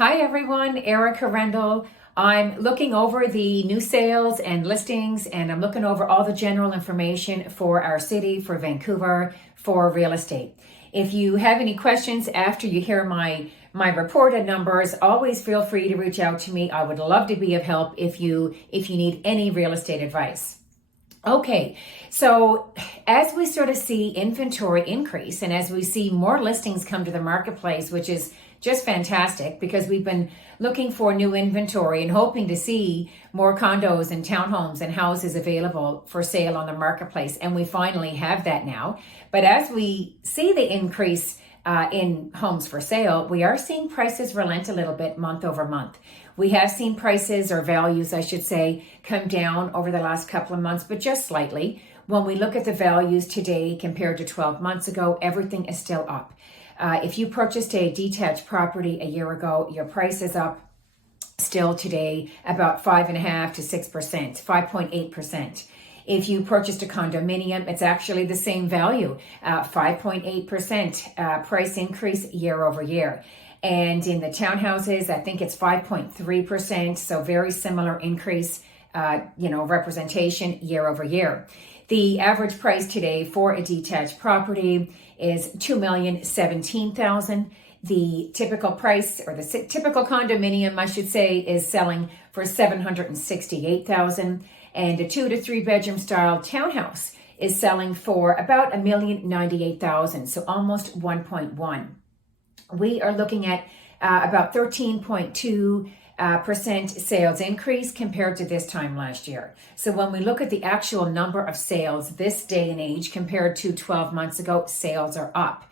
Hi everyone, Erica Rendell. I'm looking over the new sales and listings, and I'm looking over all the general information for our city, for Vancouver, for real estate. If you have any questions after you hear my reported numbers, always feel free to reach out to me. I would love to be of help if you need any real estate advice. Okay, so as we sort of see inventory increase and as we see more listings come to the marketplace, which is just fantastic because we've been looking for new inventory and hoping to see more condos and townhomes and houses available for sale on the marketplace. And we finally have that now. But as we see the increase in homes for sale, we are seeing prices relent a little bit month over month. We have seen prices, or values I should say, come down over the last couple of months, but just slightly. When we look at the values today compared to 12 months ago, everything is still up. If you purchased a detached property a year ago, your price is up still today about 5.5% to 6%, 5.8%. If you purchased a condominium, it's actually the same value, 5.8% price increase year over year. And in the townhouses, I think it's 5.3%, so very similar increase, representation year over year. The average price today for a detached property is $2,017,000. The typical price, or the typical condominium, I should say, is selling for $768,000, and a 2 to 3 bedroom style townhouse is selling for about $1,098,000, so almost 1.1. We are looking at about 13.2% sales increase compared to this time last year. So when we look at the actual number of sales this day and age compared to 12 months ago, sales are up.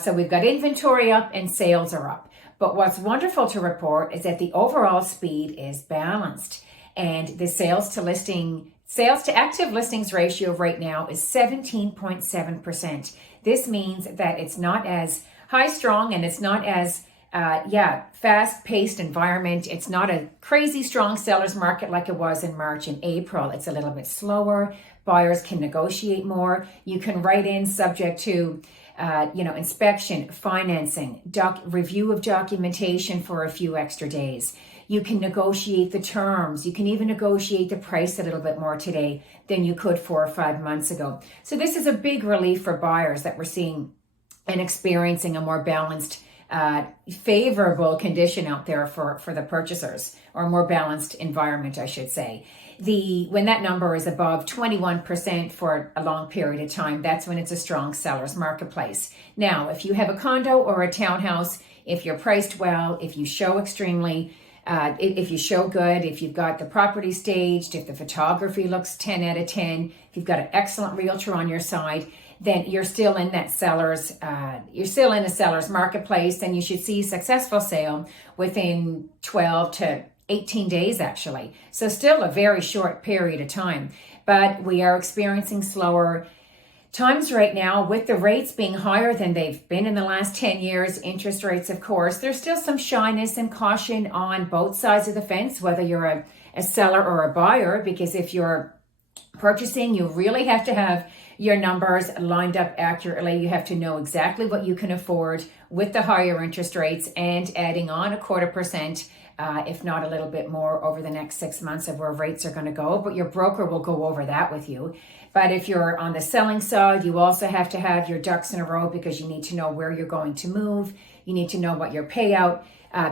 So we've got inventory up and sales are up. But what's wonderful to report is that the overall speed is balanced, and the sales to active listings ratio right now is 17.7%. This means that it's not as high strong and it's not as fast-paced environment. It's not a crazy strong seller's market like it was in March and April. It's a little bit slower. Buyers can negotiate more. You can write in subject to inspection, financing, review of documentation for a few extra days. You can negotiate the terms. You can even negotiate the price a little bit more today than you could 4 or 5 months ago. So this is a big relief for buyers that we're seeing and experiencing a more balanced, favorable condition out there for the purchasers, or a more balanced environment, I should say. When that number is above 21% for a long period of time, that's when it's a strong seller's marketplace. Now, if you have a condo or a townhouse, if you're priced well, if you show if you show good, if you've got the property staged, if the photography looks 10 out of 10, if you've got an excellent realtor on your side, then you're still in a seller's marketplace, and you should see successful sale within 12 to 18 days actually. So still a very short period of time, but we are experiencing slower times right now with the rates being higher than they've been in the last 10 years. Interest rates, of course, there's still some shyness and caution on both sides of the fence, whether you're a seller or a buyer, because if you're purchasing, you really have to have your numbers lined up accurately. You have to know exactly what you can afford with the higher interest rates, and adding on 0.25%, if not a little bit more, over the next 6 months of where rates are going to go. But your broker will go over that with you. But if you're on the selling side, you also have to have your ducks in a row, because you need to know where you're going to move. You need to know what your payout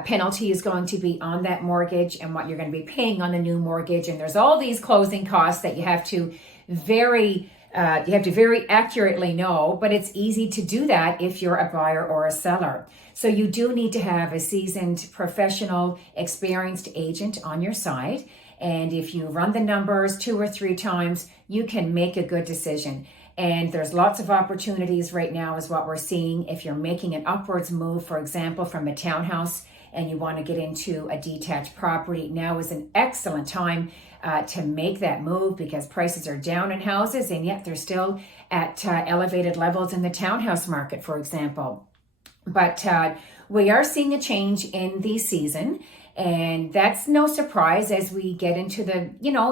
penalty is going to be on that mortgage, and what you're going to be paying on the new mortgage. And there's all these closing costs that you have to very accurately know, but it's easy to do that if you're a buyer or a seller. So you do need to have a seasoned, professional, experienced agent on your side. And if you run the numbers 2 or 3 times, you can make a good decision. And there's lots of opportunities right now is what we're seeing. If you're making an upwards move, for example, from a townhouse, and you want to get into a detached property, now is an excellent time to make that move, because prices are down in houses, and yet they're still at elevated levels in the townhouse market, for example. But we are seeing a change in the season, and that's no surprise as we get into the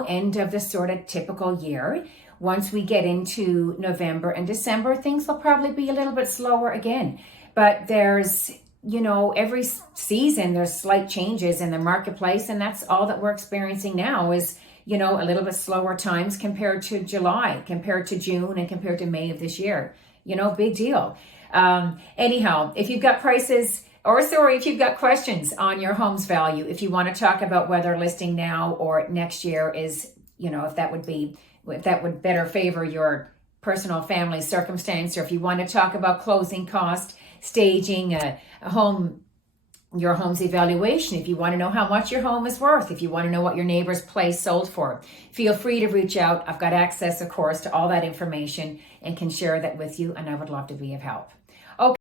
end of the sort of typical year. Once we get into November and December, things will probably be a little bit slower again. But there's every season there's slight changes in the marketplace, and that's all that we're experiencing now is, a little bit slower times compared to July, compared to June, and compared to May of this year. Big deal. Anyhow, if you've got if you've got questions on your home's value, if you want to talk about whether listing now or next year is, if that would better favor your personal family circumstance, or if you want to talk about closing cost, staging your home's evaluation, if you want to know how much your home is worth, if you want to know what your neighbor's place sold for, feel free to reach out. I've got access, of course, to all that information and can share that with you, and I would love to be of help.